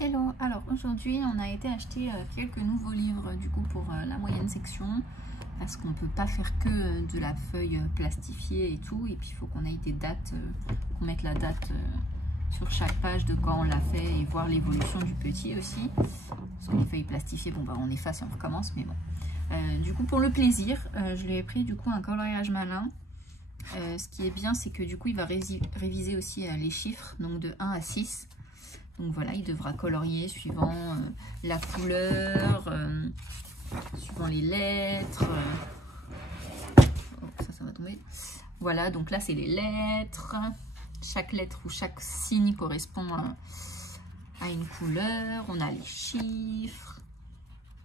Hello, alors aujourd'hui on a été acheter quelques nouveaux livres du coup pour la moyenne section parce qu'on peut pas faire que de la feuille plastifiée et tout, et puis il faut qu'on ait des dates, qu'on mette la date sur chaque page de quand on l'a fait et voir l'évolution du petit aussi, parce que les feuilles plastifiées, bon bah on efface et on recommence, mais bon. Du coup pour le plaisir, je lui ai pris du coup un coloriage malin. Ce qui est bien, c'est que du coup il va réviser aussi les chiffres, donc de 1 à 6. Donc voilà, il devra colorier suivant la couleur, suivant les lettres. Oh, ça va tomber. Voilà, donc là c'est les lettres. Chaque lettre ou chaque signe correspond à une couleur. On a les chiffres.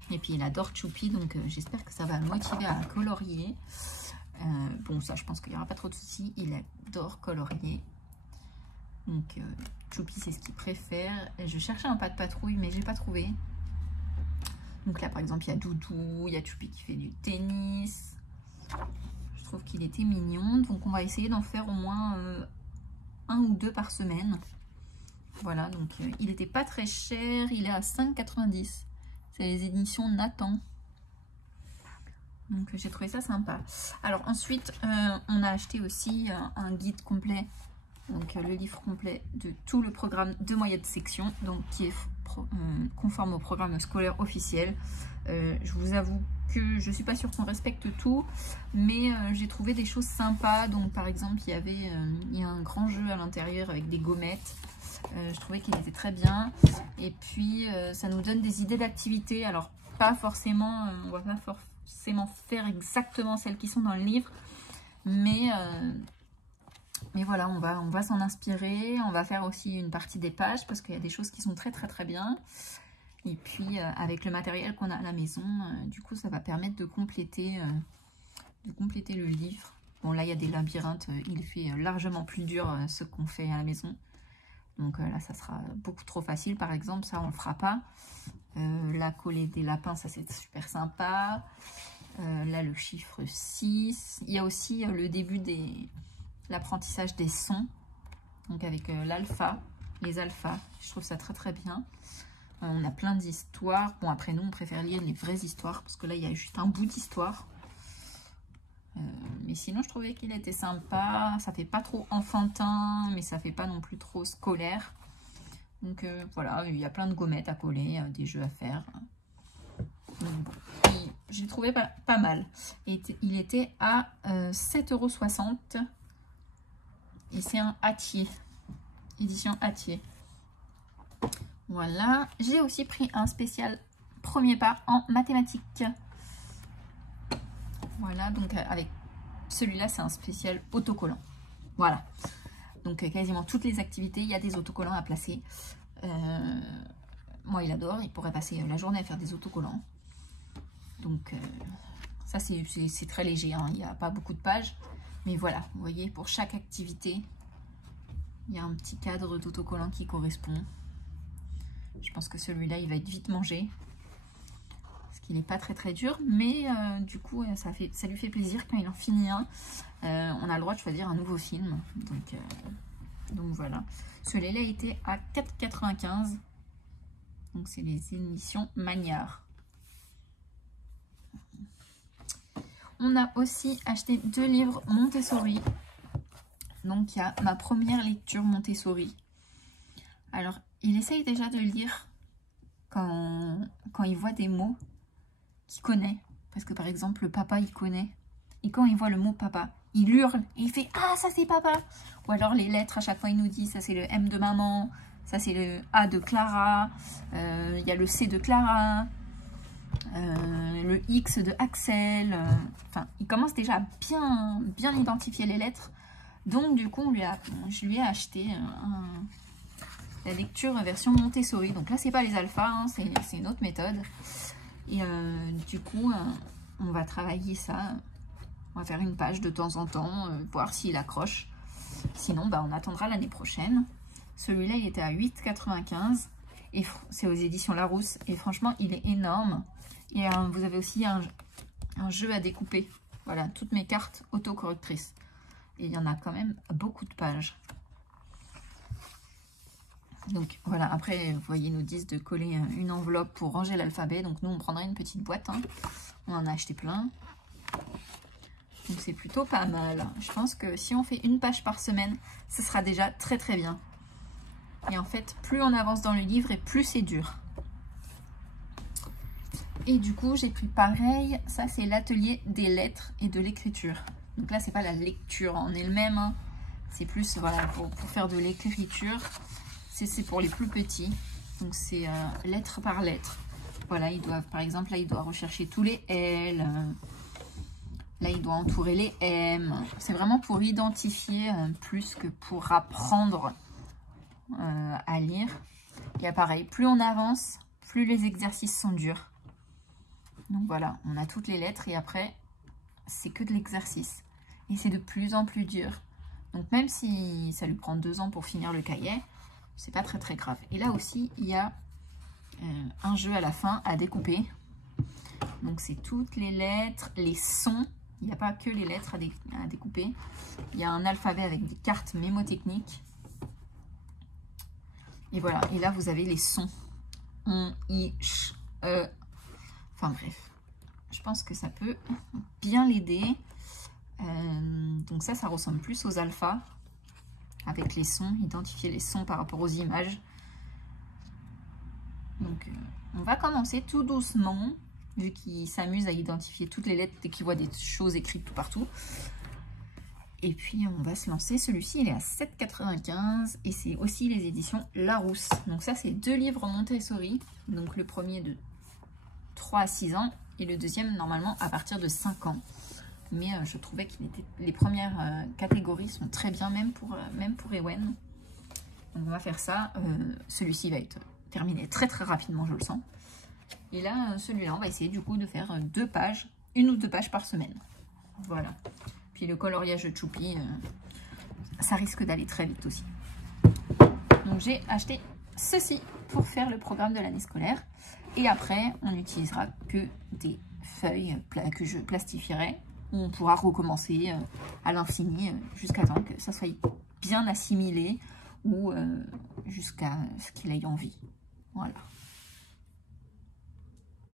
Et puis il adore Choupi, donc j'espère que ça va le motiver à colorier. Bon, ça je pense qu'il n'y aura pas trop de soucis. Il adore colorier. Donc Choupi c'est ce qu'il préfère. Je cherchais un pas de patrouille mais j'ai pas trouvé. Donc là par exemple il y a Doudou, il y a Choupi qui fait du tennis. Je trouve qu'il était mignon. Donc on va essayer d'en faire au moins un ou deux par semaine. Voilà, donc il n'était pas très cher, il est à 5,90. C'est les éditions Nathan. Donc j'ai trouvé ça sympa. Alors ensuite on a acheté aussi un guide complet. Donc le livre complet de tout le programme de moyenne section, donc qui est conforme au programme scolaire officiel. Je vous avoue que je suis pas sûre qu'on respecte tout, mais j'ai trouvé des choses sympas. Donc par exemple il y a un grand jeu à l'intérieur avec des gommettes. Je trouvais qu'il était très bien. Et puis ça nous donne des idées d'activités. Alors pas forcément, on va pas forcément faire exactement celles qui sont dans le livre, mais voilà, on va s'en inspirer. On va faire aussi une partie des pages parce qu'il y a des choses qui sont très bien. Et puis avec le matériel qu'on a à la maison, du coup ça va permettre de compléter le livre. Bon là il y a des labyrinthes, il fait largement plus dur ce qu'on fait à la maison. Donc là ça sera beaucoup trop facile par exemple, ça on le fera pas. La coller des lapins, ça c'est super sympa. Là le chiffre 6. Il y a aussi le début l'apprentissage des sons, donc avec l'alpha, les alphas, je trouve ça très bien. On a plein d'histoires. Bon après nous on préfère lire les vraies histoires parce que là il y a juste un bout d'histoire. Mais sinon je trouvais qu'il était sympa, ça fait pas trop enfantin mais ça fait pas non plus trop scolaire. Donc voilà, il y a plein de gommettes à coller, des jeux à faire. Donc bon, j'ai trouvé pas mal. Et il était à 7,60 €. Et c'est un Hatier, édition Hatier. Voilà, j'ai aussi pris un spécial premier pas en mathématiques. Voilà, donc avec celui-là, c'est un spécial autocollant. Voilà, donc quasiment toutes les activités, il y a des autocollants à placer. Moi, il adore, il pourrait passer la journée à faire des autocollants. Donc ça, c'est très léger, hein. Il n'y a pas beaucoup de pages. Mais voilà, vous voyez, pour chaque activité, il y a un petit cadre d'autocollant qui correspond. Je pense que celui-là, il va être vite mangé. Parce qu'il n'est pas très dur. Mais du coup, ça lui fait plaisir quand il en finit un. On a le droit de choisir un nouveau film. Donc voilà. Celui-là était à 4,95 €. Donc c'est les émissions Magnard. On a aussi acheté 2 livres Montessori. Donc il y a ma première lecture Montessori. Alors il essaye déjà de lire quand il voit des mots qu'il connaît. Parce que par exemple le papa il connaît. Et quand il voit le mot papa, il hurle et il fait « Ah ça c'est papa !» Ou alors les lettres à chaque fois il nous dit « Ça c'est le M de maman », ça c'est le A de Clara, il y a le C de Clara, le X de Axel. Enfin il commence déjà à bien identifier les lettres. Donc du coup je lui ai acheté la lecture version Montessori. Donc là c'est pas les alphas, hein, c'est une autre méthode. Et du coup on va travailler ça. On va faire une page de temps en temps, voir s'il accroche. Sinon bah, on attendra l'année prochaine. Celui-là il était à 8,95 € et c'est aux éditions Larousse. Et franchement il est énorme. Et vous avez aussi un jeu à découper. Voilà, toutes mes cartes autocorrectrices. Et il y en a quand même beaucoup de pages. Donc voilà, après, vous voyez, ils nous disent de coller une enveloppe pour ranger l'alphabet. Donc nous, on prendra une petite boîte. Hein. On en a acheté plein. Donc c'est plutôt pas mal. Je pense que si on fait une page par semaine, ce sera déjà très très bien. Et en fait, plus on avance dans le livre et plus c'est dur. Et du coup, j'ai pris pareil. Ça, c'est l'atelier des lettres et de l'écriture. Donc là, c'est pas la lecture en elle-même. Hein. C'est plus voilà, pour faire de l'écriture. C'est pour les plus petits. Donc c'est lettre par lettre. Voilà, ils doivent, par exemple, là, il doit rechercher tous les L. Là, il doit entourer les M. C'est vraiment pour identifier plus que pour apprendre à lire. Et pareil, plus on avance, plus les exercices sont durs. Donc voilà, on a toutes les lettres et après, c'est que de l'exercice. Et c'est de plus en plus dur. Donc même si ça lui prend 2 ans pour finir le cahier, c'est pas très très grave. Et là aussi, il y a un jeu à la fin à découper. Donc c'est toutes les lettres, les sons. Il n'y a pas que les lettres à découper. Il y a un alphabet avec des cartes mémotechniques. Et voilà. Et là, vous avez les sons. On, I, ch, e. Enfin bref. Je pense que ça peut bien l'aider. Donc ça ressemble plus aux alphas. Avec les sons. Identifier les sons par rapport aux images. Donc on va commencer tout doucement. Vu qu'il s'amuse à identifier toutes les lettres dès qu'il voit des choses écrites tout partout. Et puis on va se lancer. Celui-ci il est à 7,95 et c'est aussi les éditions Larousse. Donc ça c'est 2 livres Montessori. Donc le premier de 3 à 6 ans et le deuxième normalement à partir de 5 ans. Mais je trouvais que les premières catégories sont très bien même pour Ewen. Donc on va faire ça. Celui-ci va être terminé très très rapidement, je le sens. Et là, celui-là, on va essayer du coup de faire 2 pages, 1 ou 2 pages par semaine. Voilà. Puis le coloriage de Choupi, ça risque d'aller très vite aussi. Donc j'ai acheté ceci pour faire le programme de l'année scolaire. Et après, on n'utilisera que des feuilles que je plastifierai. Où on pourra recommencer à l'infini jusqu'à temps que ça soit bien assimilé ou jusqu'à ce qu'il ait envie. Voilà.